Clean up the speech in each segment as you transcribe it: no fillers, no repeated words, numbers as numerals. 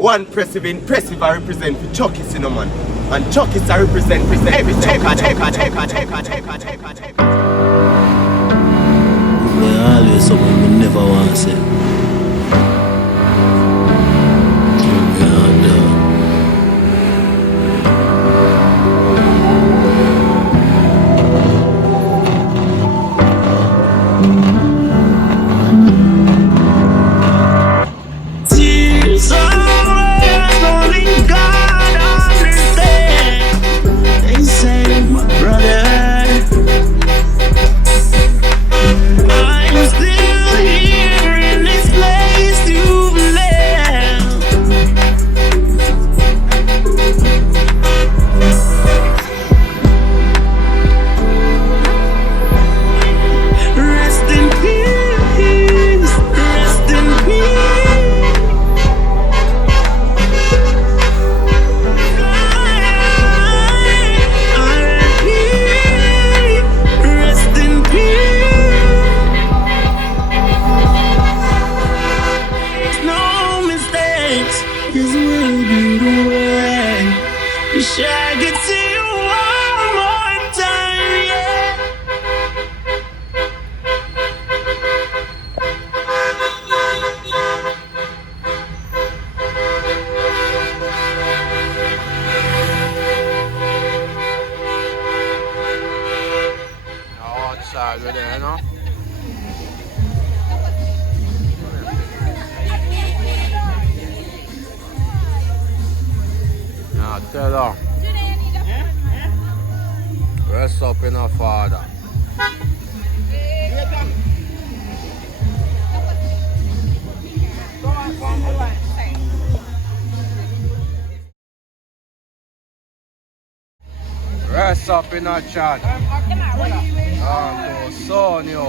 One impressive I represent for Chucky Cinnamon. And Chucky I represent every take. We always something we never want to say. Tears always only God understand. They say, my brother, I'm still here in this place you've left. Rest in peace, rest in peace. Rest in peace. No mistakes, His will be the way. Wish I could see you one more time, yeah. Outside with there, you know? Now tell her. Rest up in her father. Rest up in her chat. Oh, son, yo.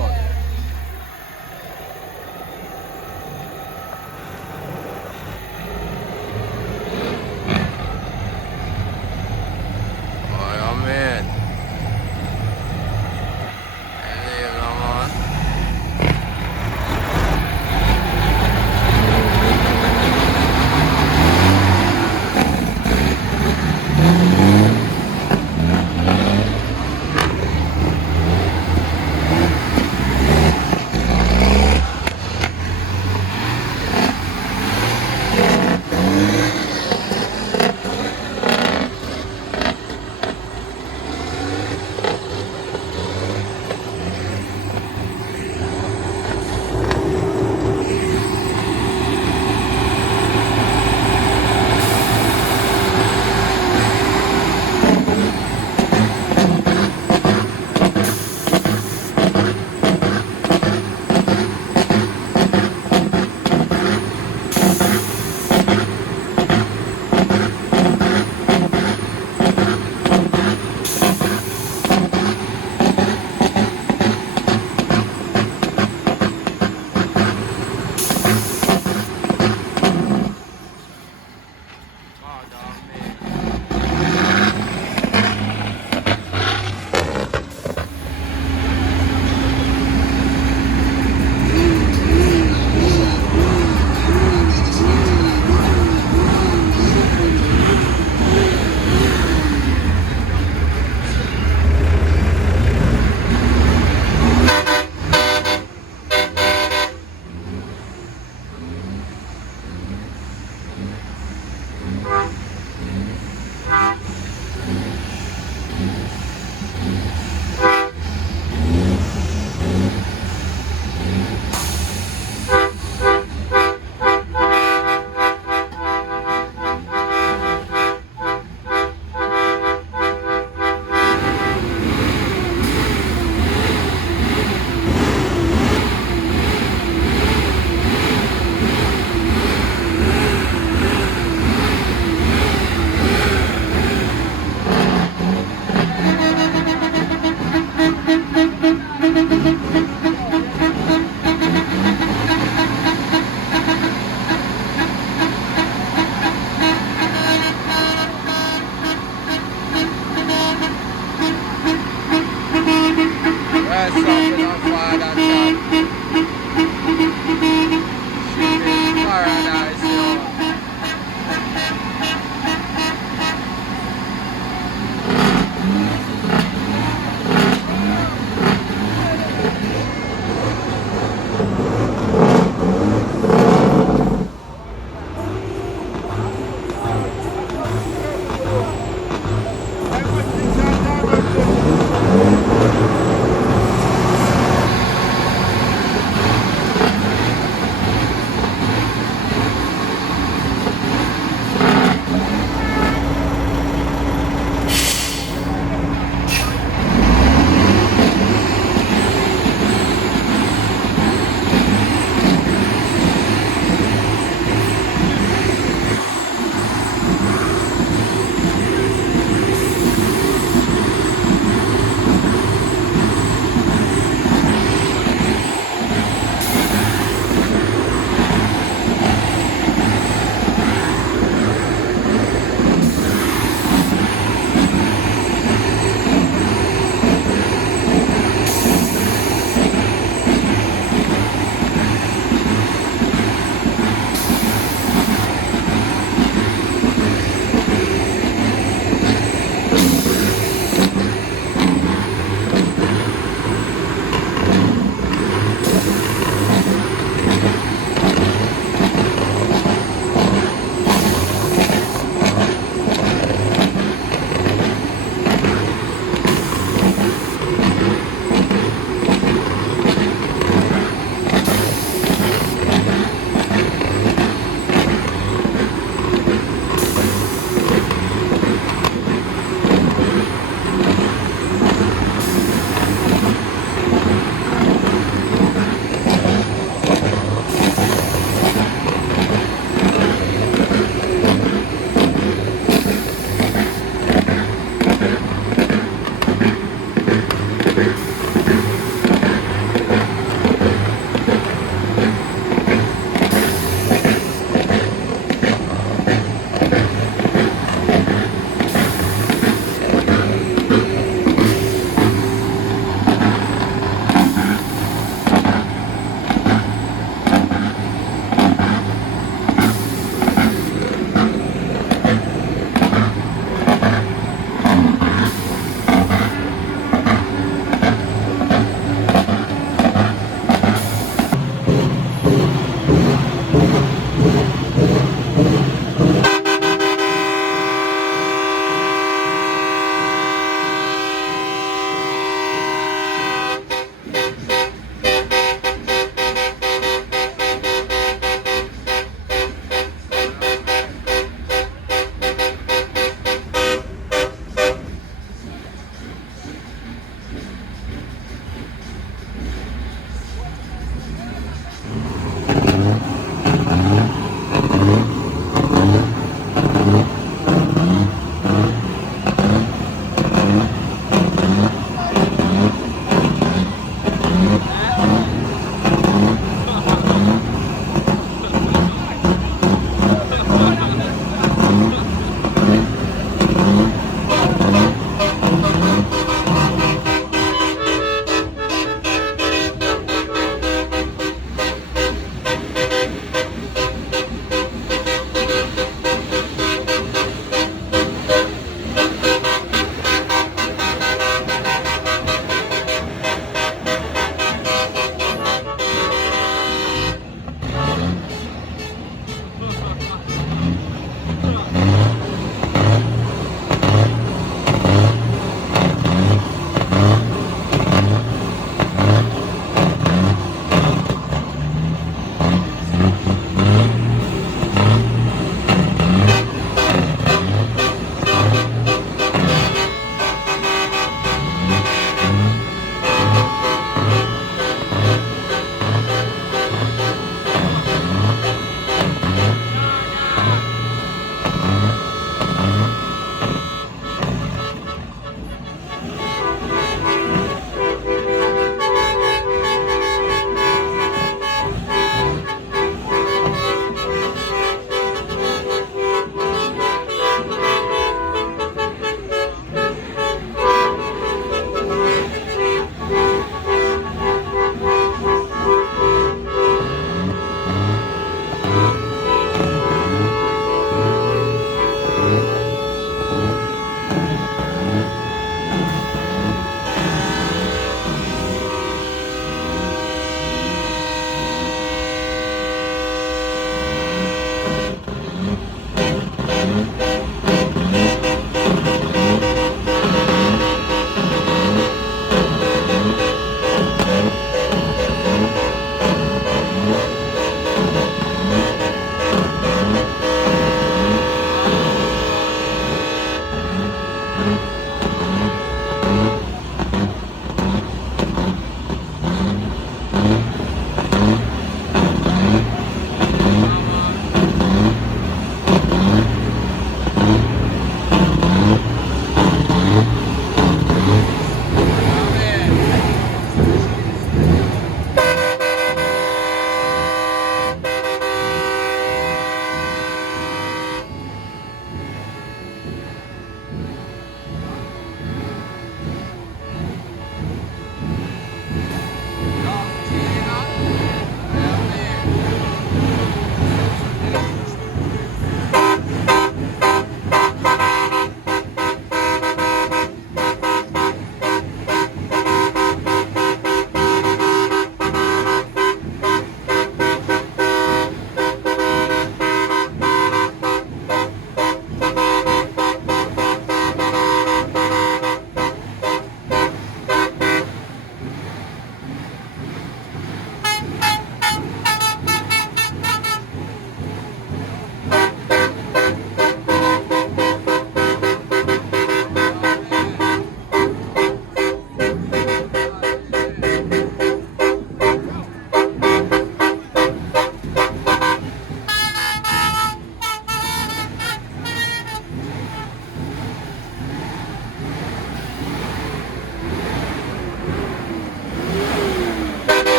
Oh, yeah, man.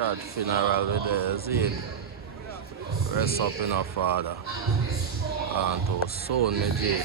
Chad funeral with the Zid. Rest up in our father. And to soon, me G.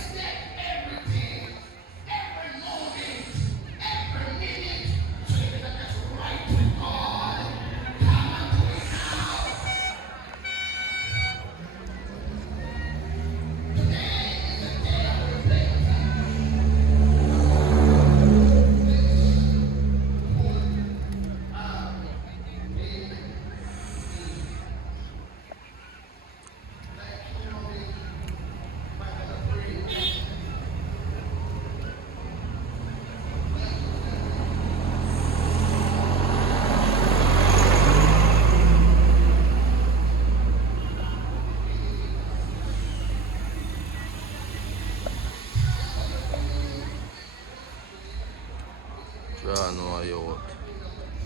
youth.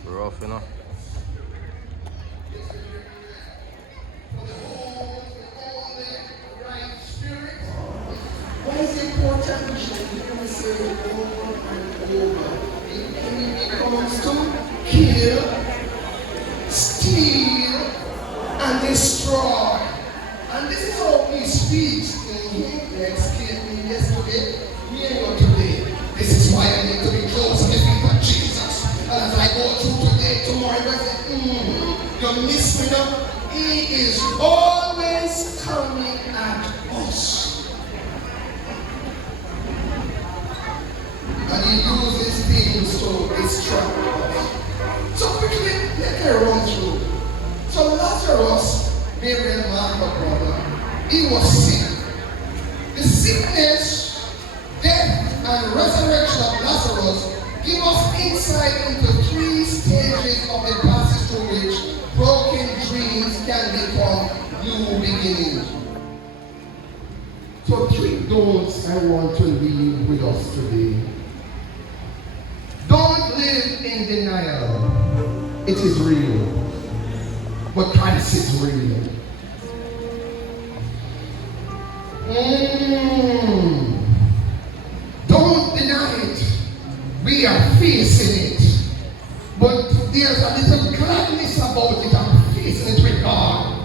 Rough, you know. Why is it important we should hear me say over and over? The enemy comes to kill, steal, and destroy. And this is how he speaks in him. They escaped me yesterday, me and you today. This is why I need to be close to the feet of Jesus. And as I go through today, tomorrow, I say, you miss me now. He is always coming at us. And he uses things to distract us. So quickly, let me run through. So Lazarus, Mary and Martha, brother, he was sick. The sickness, death, and resurrection of Lazarus give us insight into 3 stages of the passage through which broken dreams can become new beginnings. So 3 don'ts I want to leave with us today. Don't live in denial. It is real. But Christ is real. Don't deny it. We are facing it. But there's a little gladness about it. I'm facing it with God.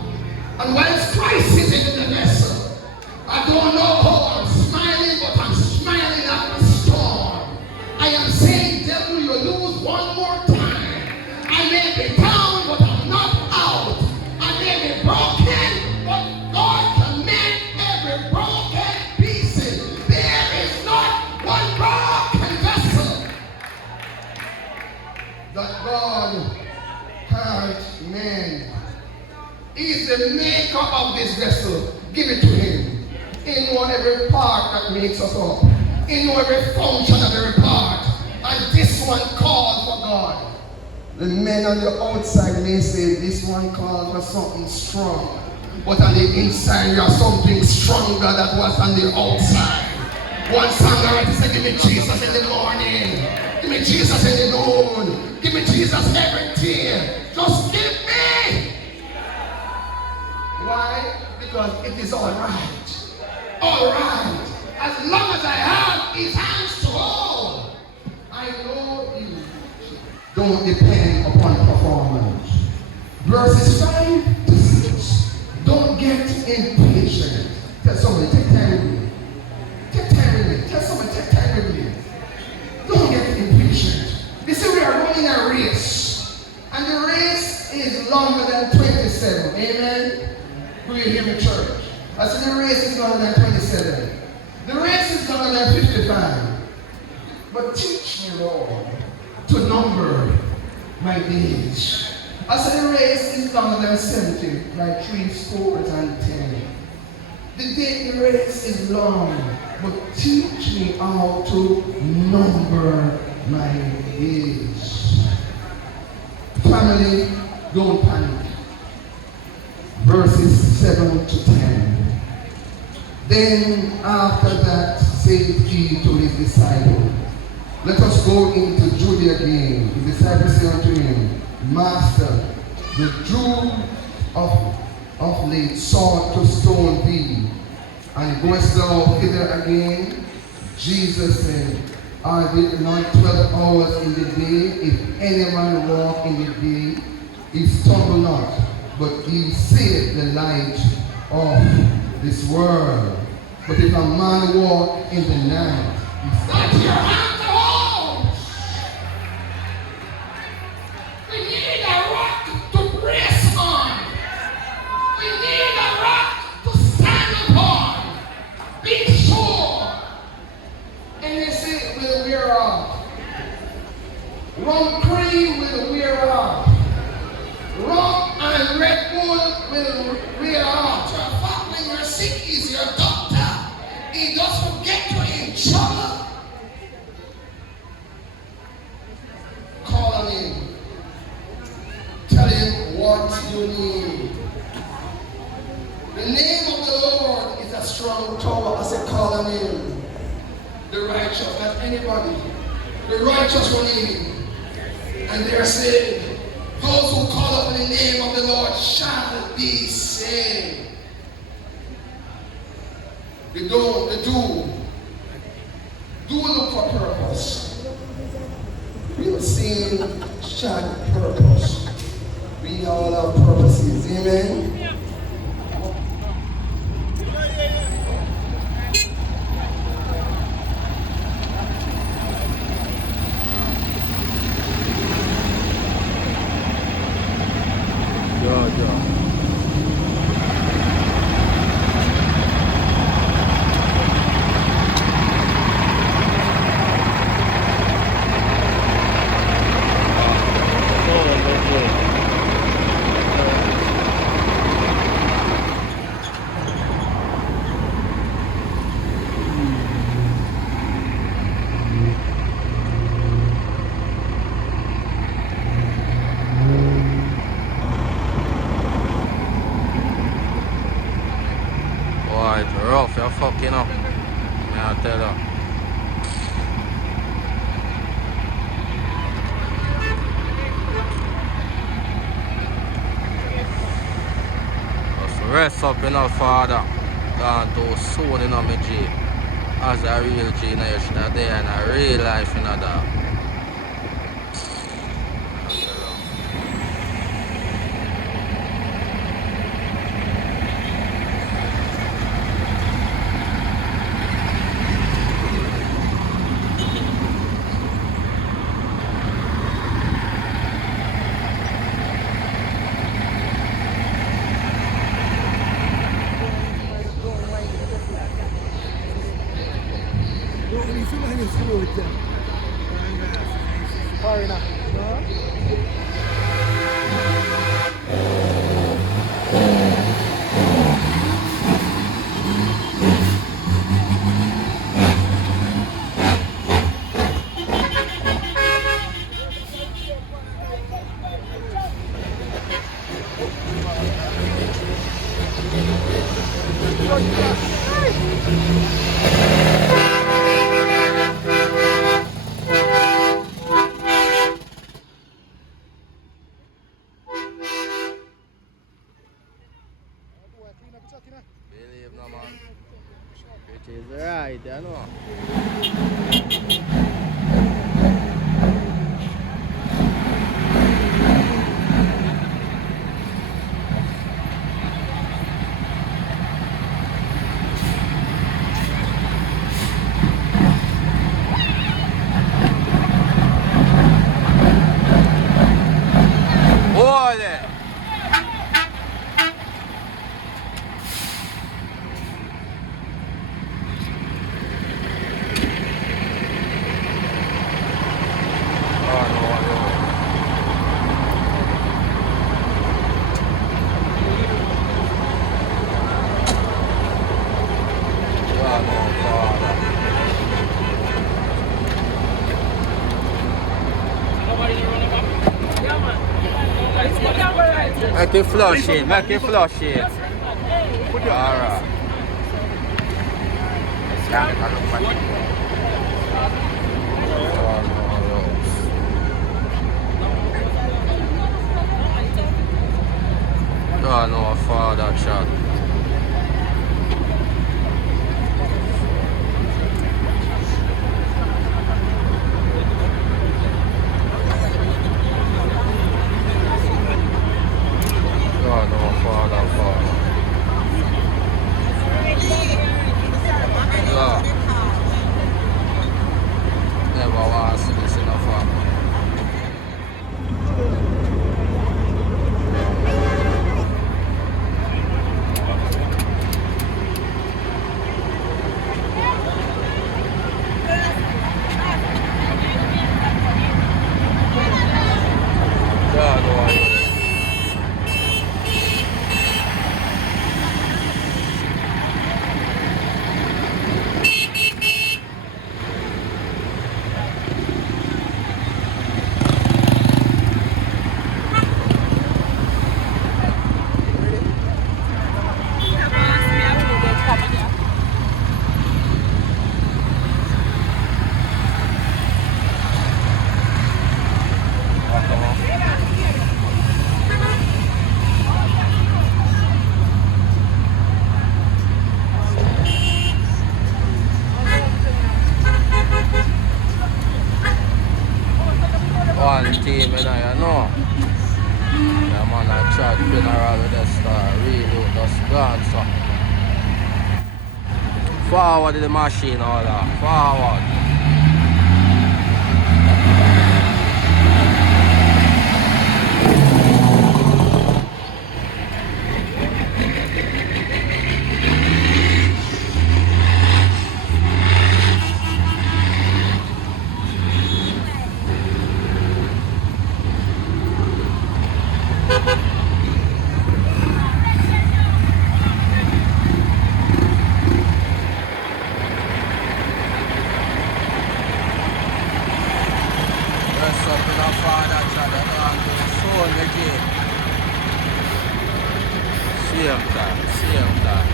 And whilst Christ is in the vessel, I don't know how I'm smiling, but I'm smiling at the storm. I am saying, devil, you lose one more time. I may be down, but I'm not out. I may be broken, but God can mend every broken piece. There is not one broken vessel that God can't mend. He is the maker of this vessel. Give it to him. He knows every part that makes us up. He knows every function of every part. And this one called for God. The men on the outside may say this one called for something strong. But on the inside you have something stronger that was on the outside. One songwriter said, give me Jesus in the morning. Give me Jesus in the noon. Give me Jesus every day. Just give me. Why? Because it is all right. All right. As long as I have his hands to hold. I know you don't depend upon performance. Verses 5 to 6. Don't get impatient. Tell somebody, take time with me. Take time with me. Tell somebody, take time with me. Don't get impatient. They say we are running a race. And the race is longer than 27. Amen? Do you hear me, church? I said the race is longer than 27. The race is longer than 55. But teach me, Lord, to number my days. I said the race is longer than 70, like 3 scores and 10. The race is long, but teach me how to number my days. Family, don't panic. Verses 7 to 10. Then after that said he to his disciples, let us go into Judea again. The disciples said unto him, Master, the Jews of late sought to stone thee, and goest thou hither again? Jesus said, are there not 12 hours in the day? If any man walk in the day, he stumble not, but he seeth the light of this world. But if a man walk in the night, he start your hand to hold. We need a rock to brace on. We need a rock to stand upon. Be sure. And they say it will wear off. Rum cream will wear off. Rum and Red Bull will wear off. So in fact, when you're sick, is your doctor. He doesn't get you in trouble. Call on him. Tell him what you need. The name of the Lord is a strong tower. I said, call on him. The righteous, not anybody. The righteous will need him. And they are saying, those who call upon the name of the Lord shall be saved. They do look for purpose. Real sin shall purpose. We all have purposes, amen? Boy, it's rough, you're fucking up. May I tell you. Just rest up, Father. Gone too soon, me G. As a real G, you should have there in a real life, dog. Believe no man. It is right, you know. Make it flush in, make it flush in. Alright. God no father chat. God no father. Yeah. Never want to see this in a family. me now, you know. Yeah, man, I chat funeral with the star. Really, just gone, so. Forward the machine, all that. Forward. Rest up in our father, child, and soon again. Same time. Same time.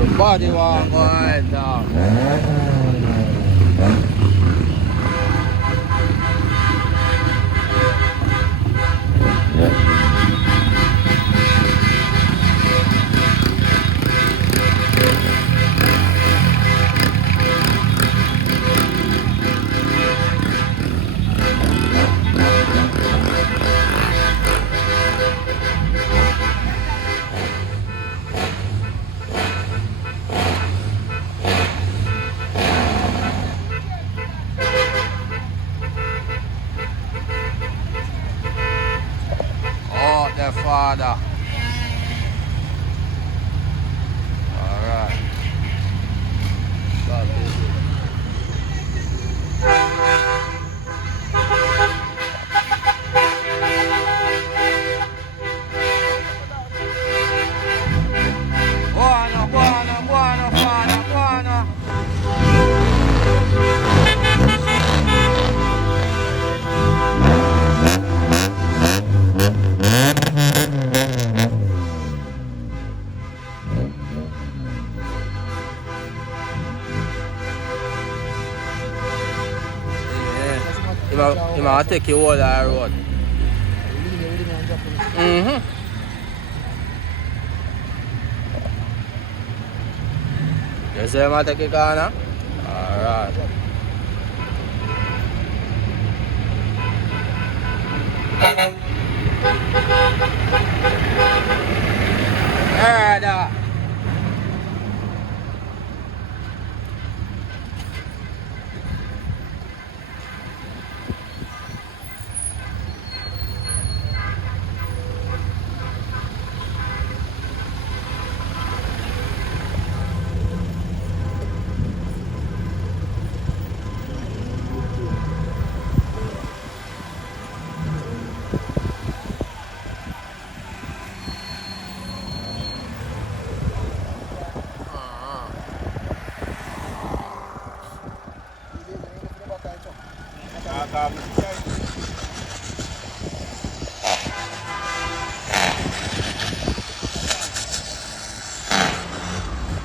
Everybody want go right now. Oh, the father. Alright. God bless you. Guano, father, guano. You might take you all that road. You see him take you corner? Alright. Alright.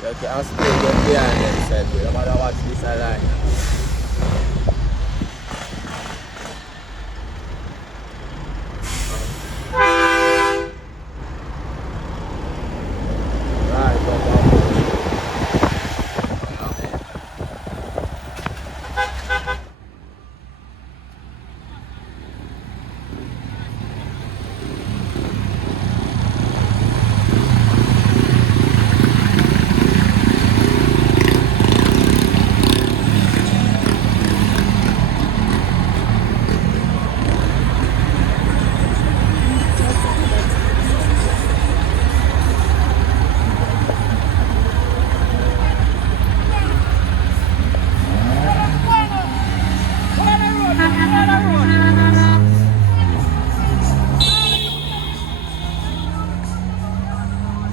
You can still get behind them, said we don't matter watch this line.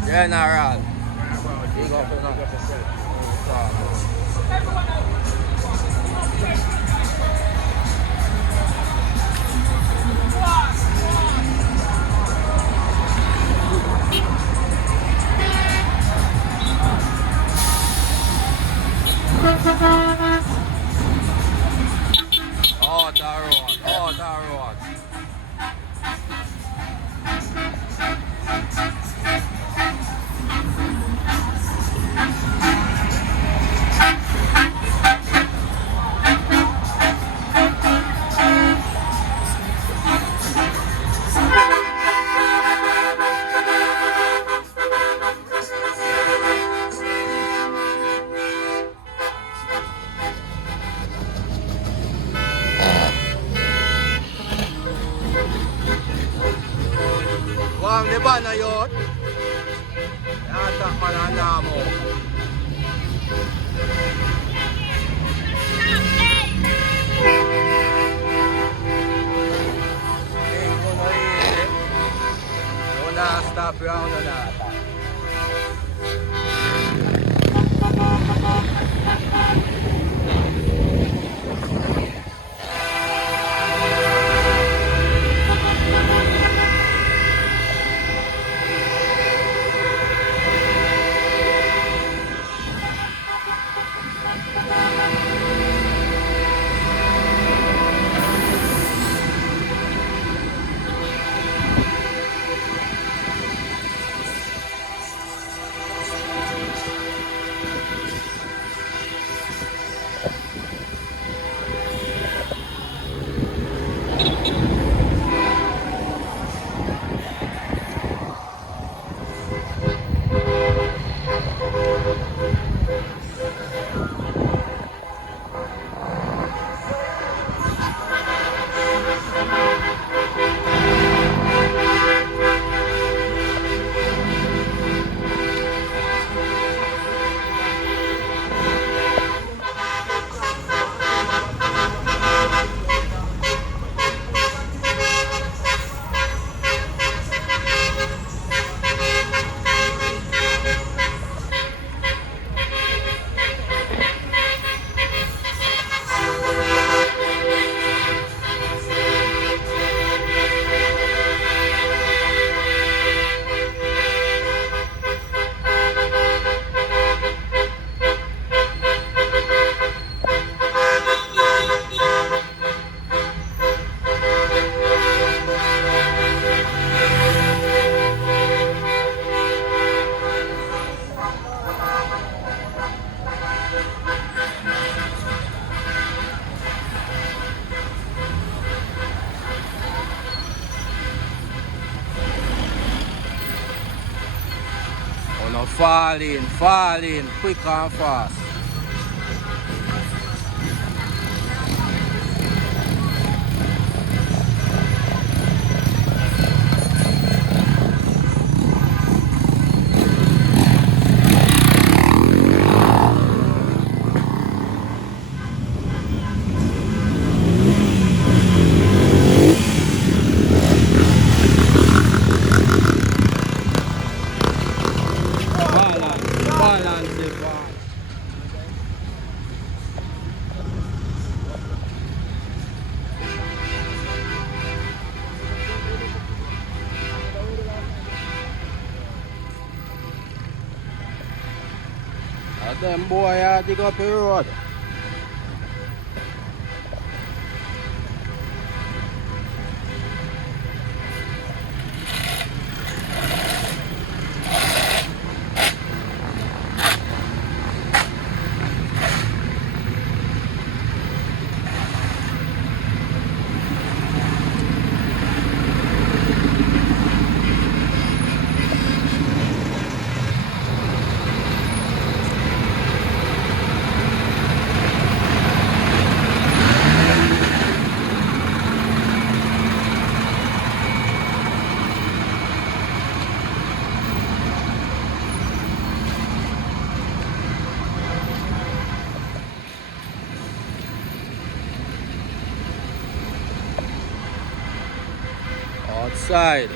General. Big up in the the banner youth. Yeah, that man and Namo. Ain't gonna easy. Don't not stop round on that. Fall in, quick and fast. Balance it, man. Them boy dig up the road. Outside.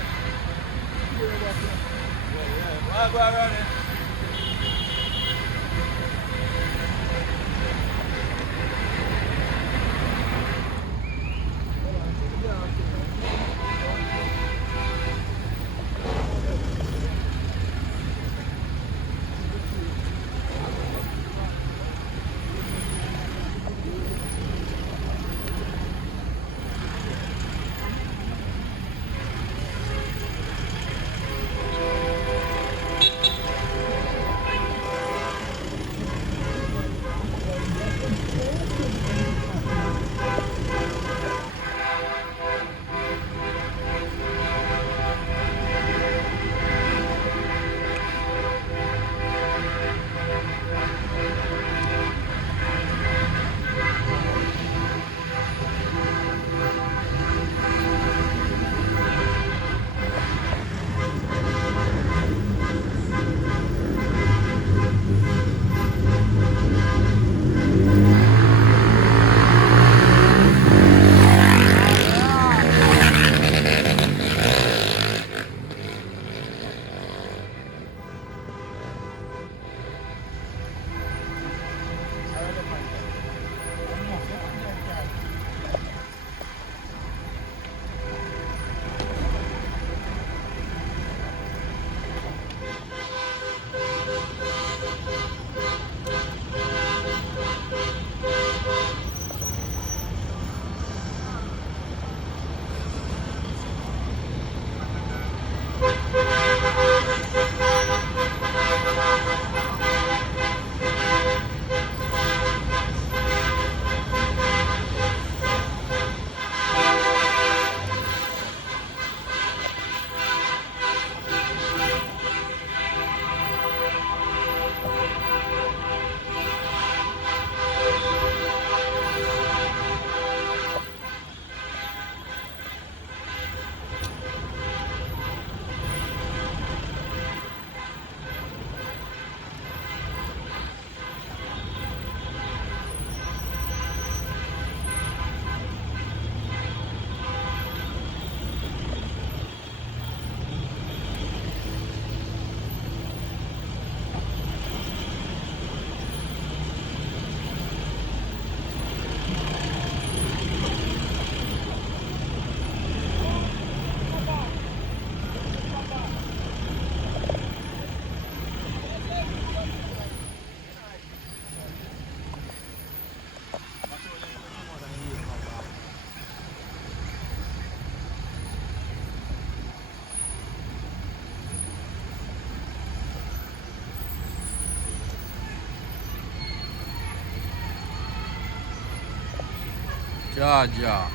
Georgia.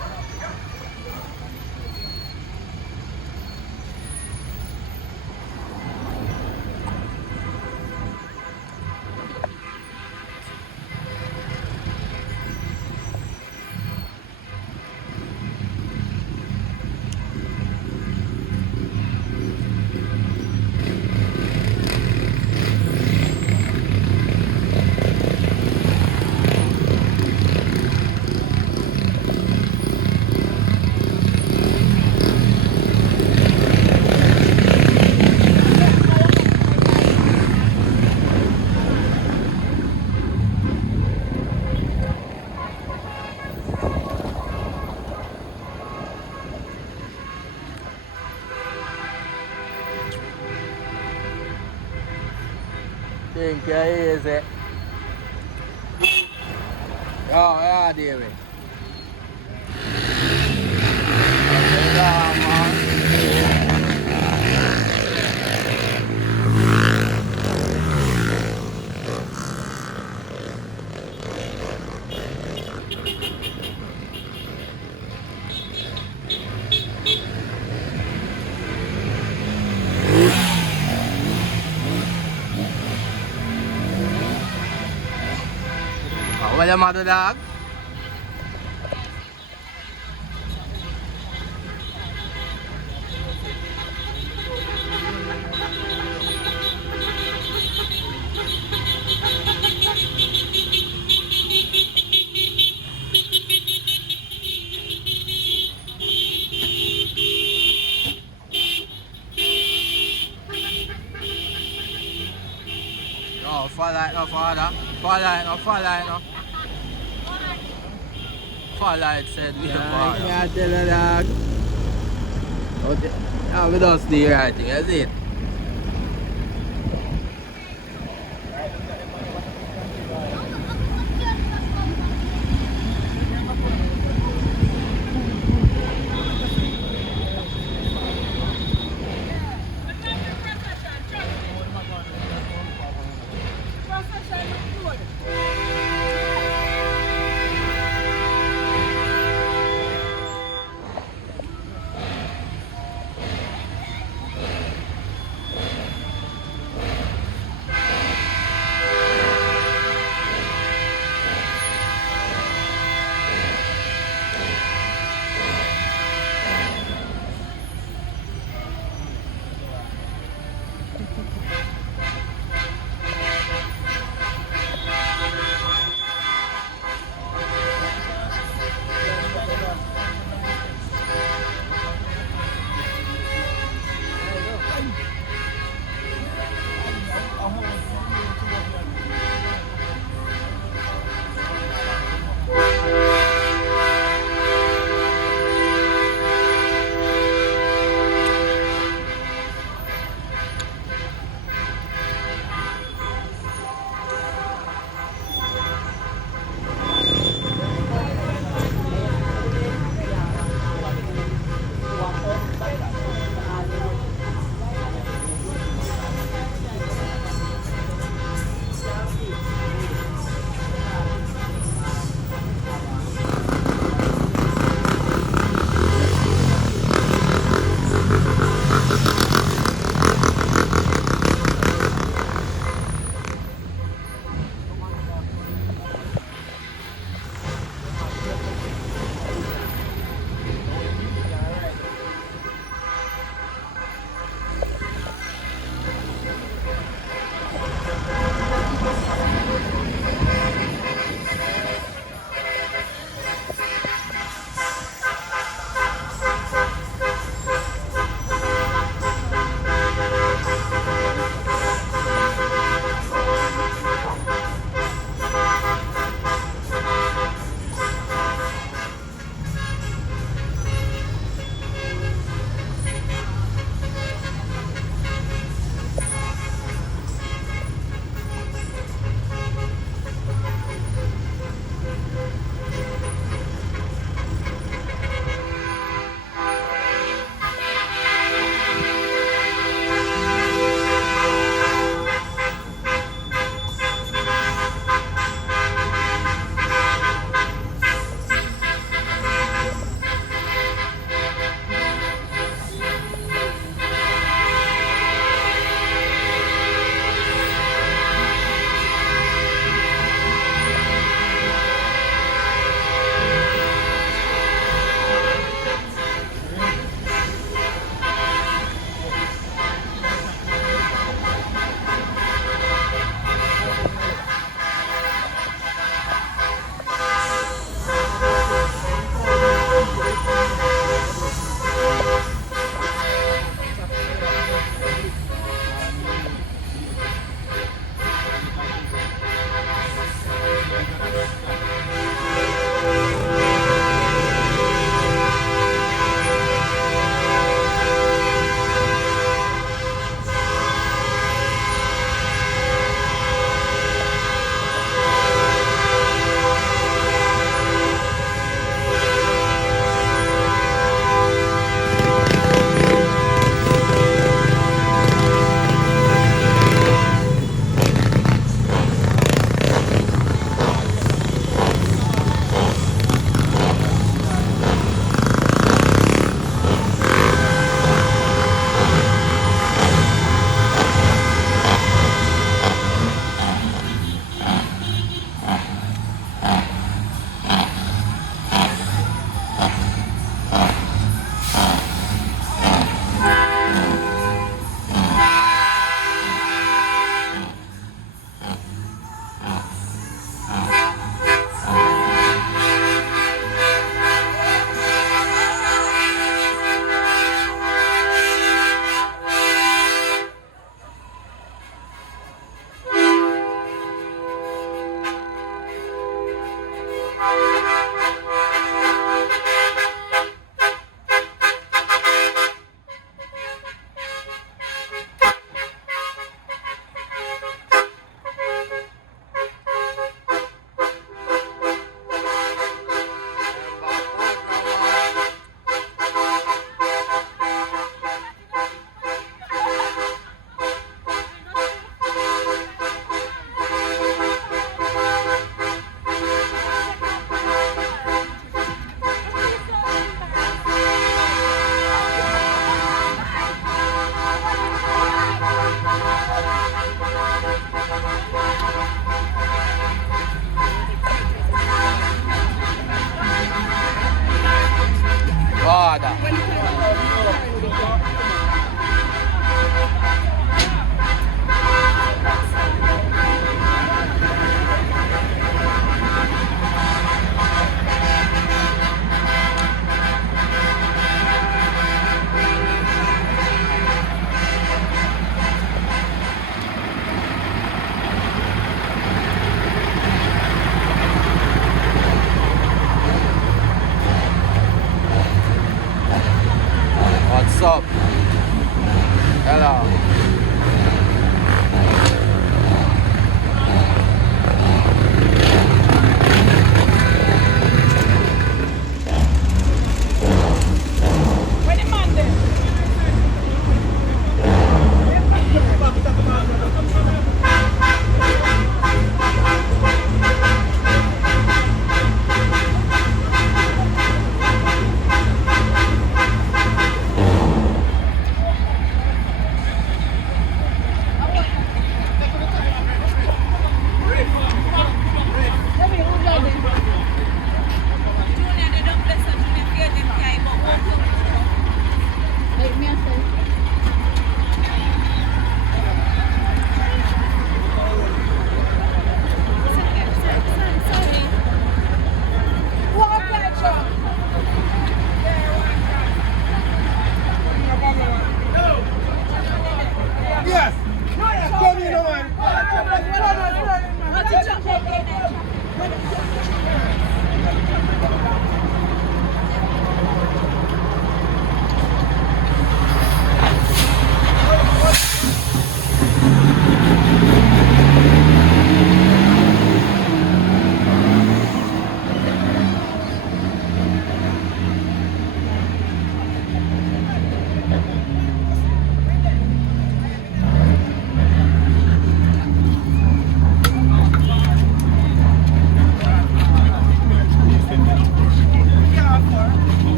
Think you're easy. Oh, yeah, David. Yeah, man. What the matter, dog? Oh, fall like no father. Fall like no, fall like no. Fall like said me father. Yeah, tell her dog. Okay. Yeah, we don't see the right thing, is it?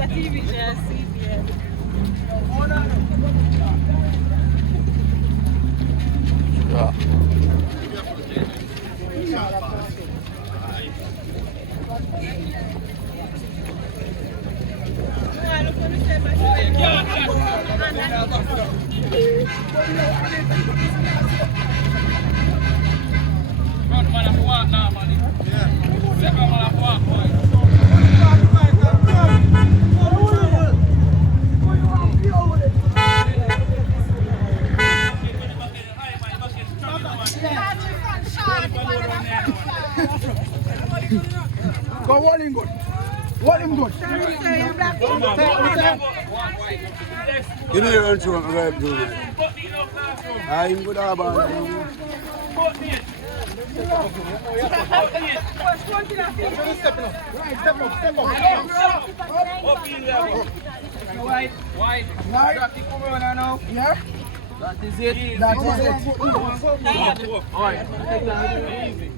a TV show, CBN. Yeah. Go hold him good. Hold him good. Give me the run through and grab do it. I'm good about it. White. Come on now. Yeah? That is it. That is it. Alright, take that easy.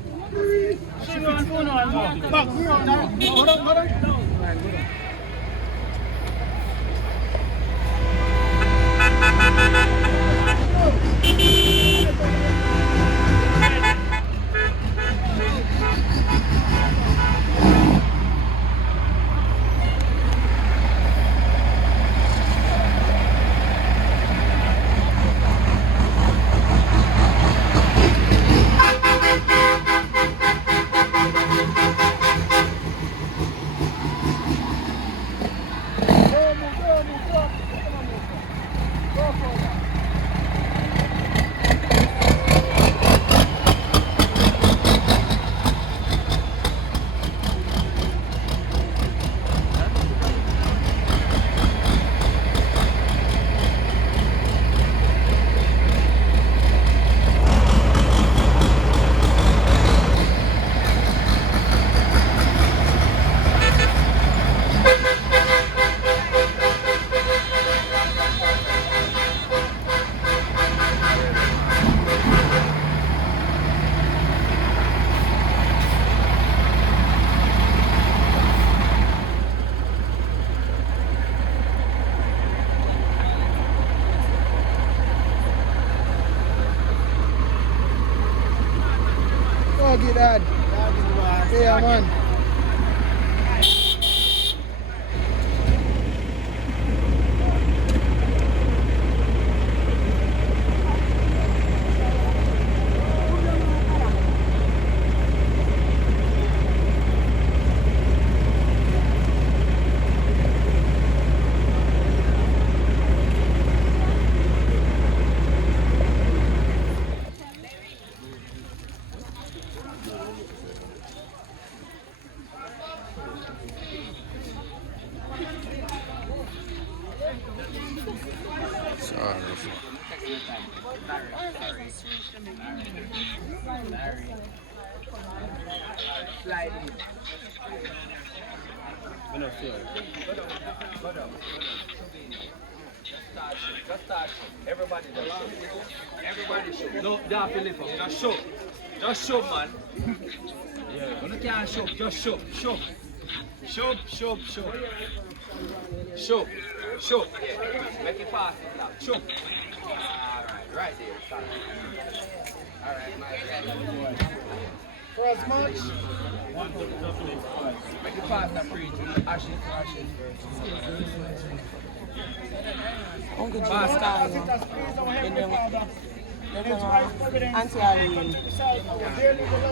Doggy dad. Yeah, man. Everybody show. No, don't feel it up. Just show. Just show, man. Yeah. You can't show. Just show. Show. Show. Show. Show. Show. Show. Yeah. Make it fast. Show. Alright. Right there. Start. Alright, my friend. First match. Make it fast and preach. Ashes first. Uncle Pascal, Auntie Arlene. You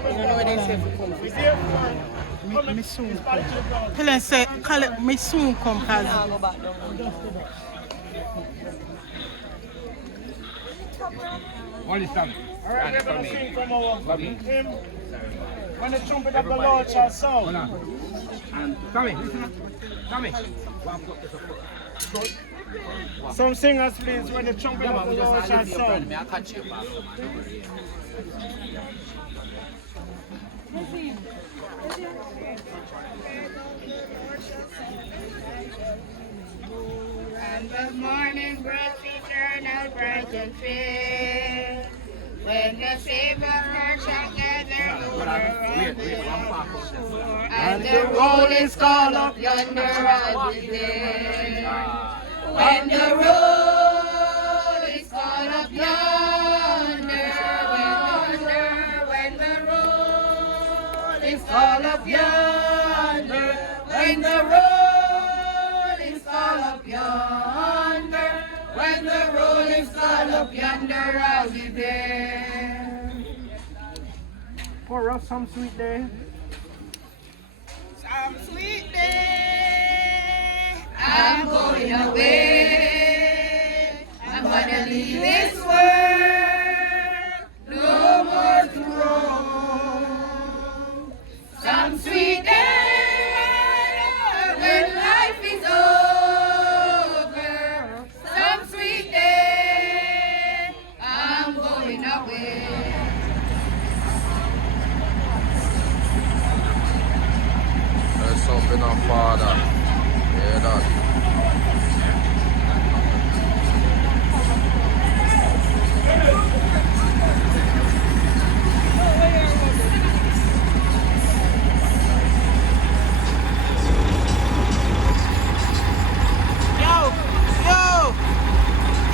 don't know where they say for come. Me soon come. Tell them say, call it me soon come, cause I'll go back down. What is that? Alright, we're going to sing from our hymn. When the trumpet of the Lord shall sound. And Tommy, listen. Tommy. Some singers, please, when the trumpet of the Lord shall sound. May I catch you back? And the morning brought eternal bright and fair, when the Savior heard shall gather over on the shore. When the roll is called up yonder, I'll be there. When the roll is called up yonder, when the roll is called up yonder, when the roll is called up yonder, when the roll is called up yonder, I'll be there. Pour us some sweet day. Some sweet day, I'm going away. I'm gonna leave this world, no more to roam. Some sweet day, when life is over. Some sweet day, I'm going away. There's something on Father. Yeah, that.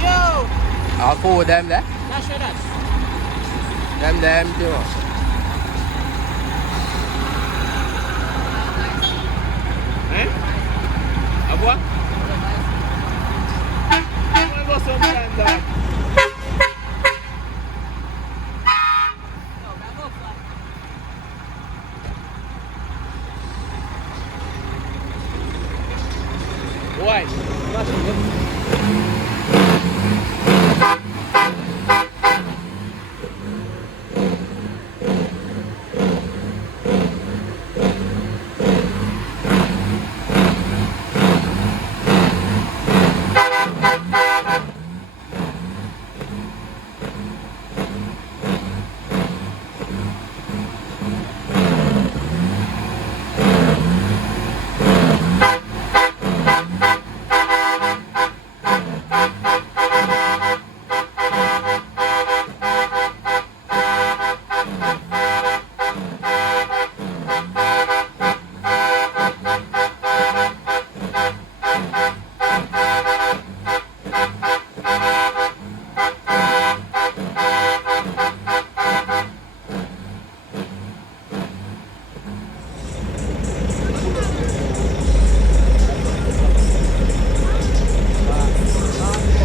Yo! I'll forward them there. That's your dad. Them, too. À quoi? On va se prendre. Ouais.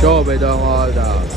Show me down all that.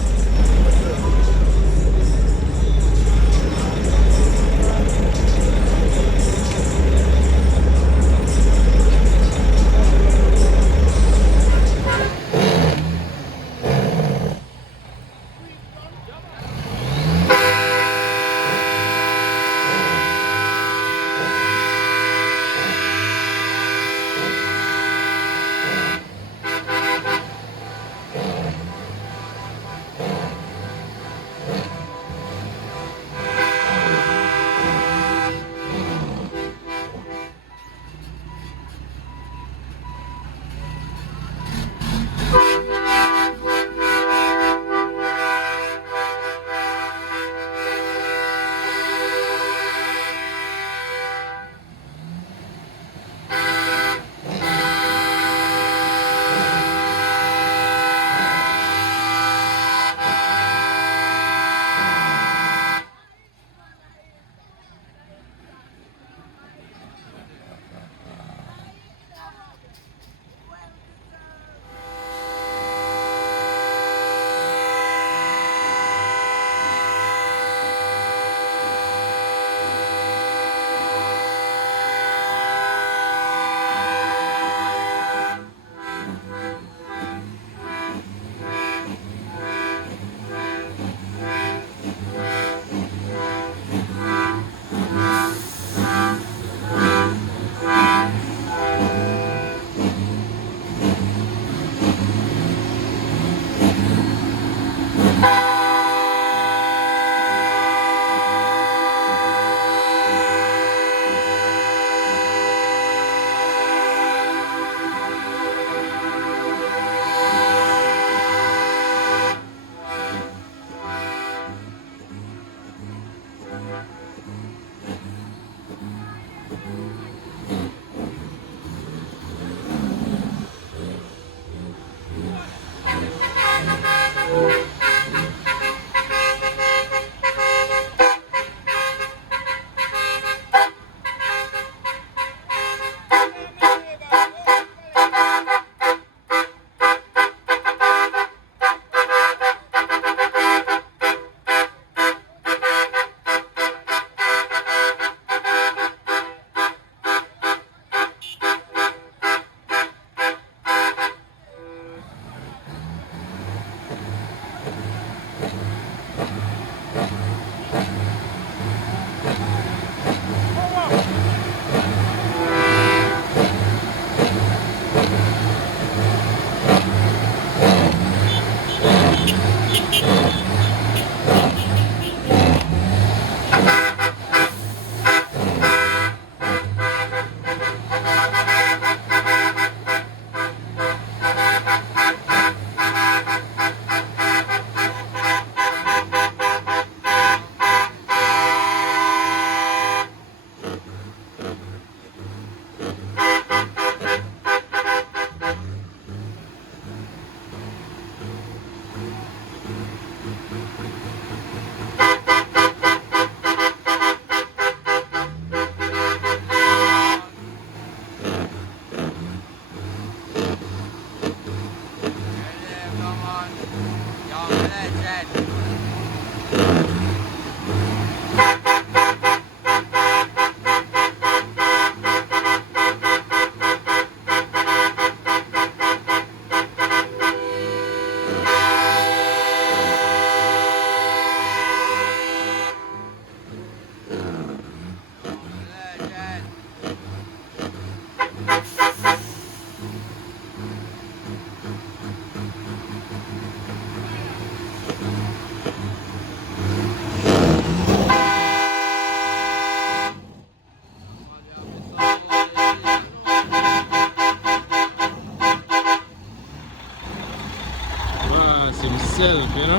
myself, you know.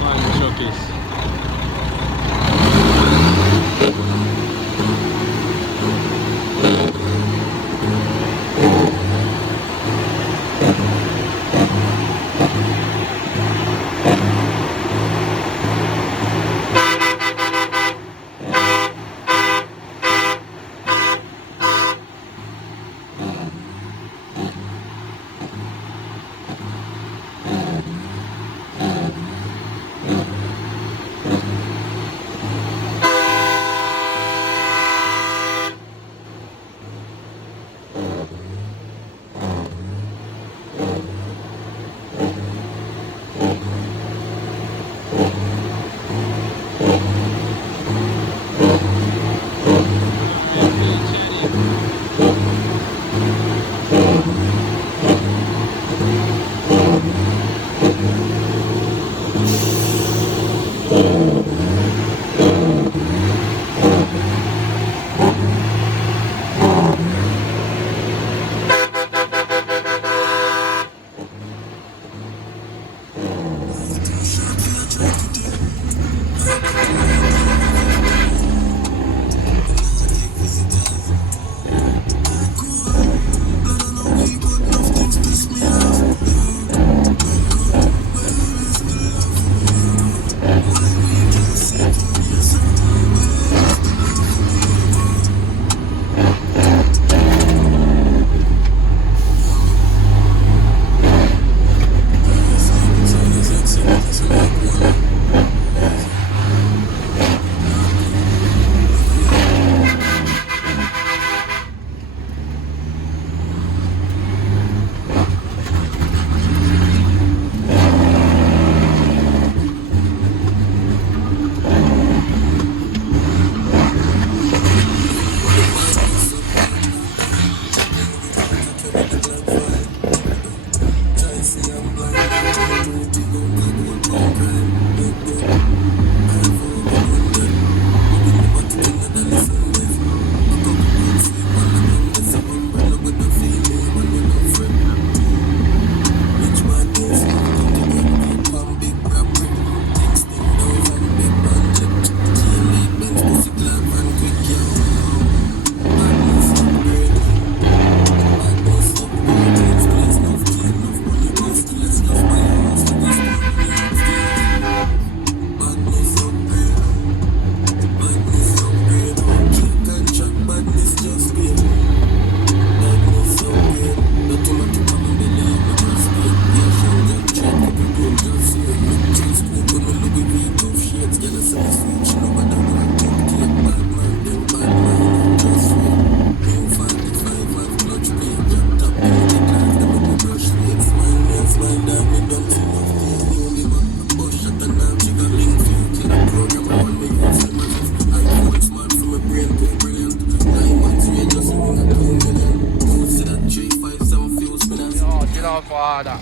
Man, Chuckies. Father.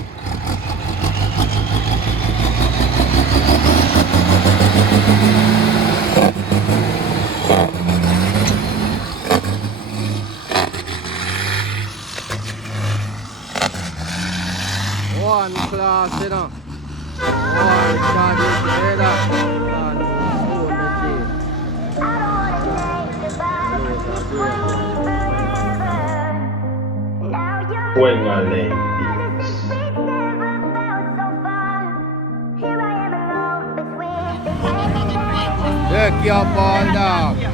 One class, you know. One shot is together. And soon the When my name Take your ball down.